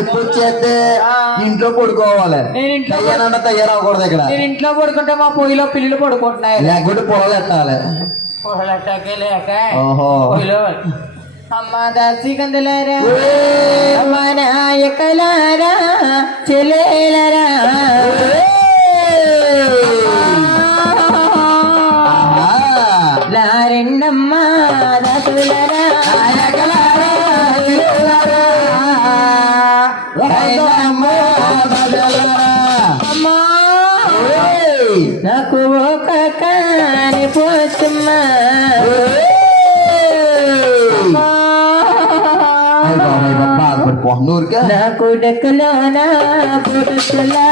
ఎప్పుడు వచ్చేస్తే ఇంట్లో పడుకోవాలి, తయారవ్వకూడదు. ఇక్కడ నేను ఇంట్లో పడుకుంటే మా పొయ్యిలో పిల్లలు పడుకుంటున్నాయి, లేకుంటే పొలాలు ఎట్టాలి. అమ్మ దాసికందులారా, అమ్మ నాయకలారా, చెల్లెలరా, లారెండమ్మ దాసులరా, నాకు ఒక కాని పోచమ్మా, నాకు డెక్కలో నా పుట్టులా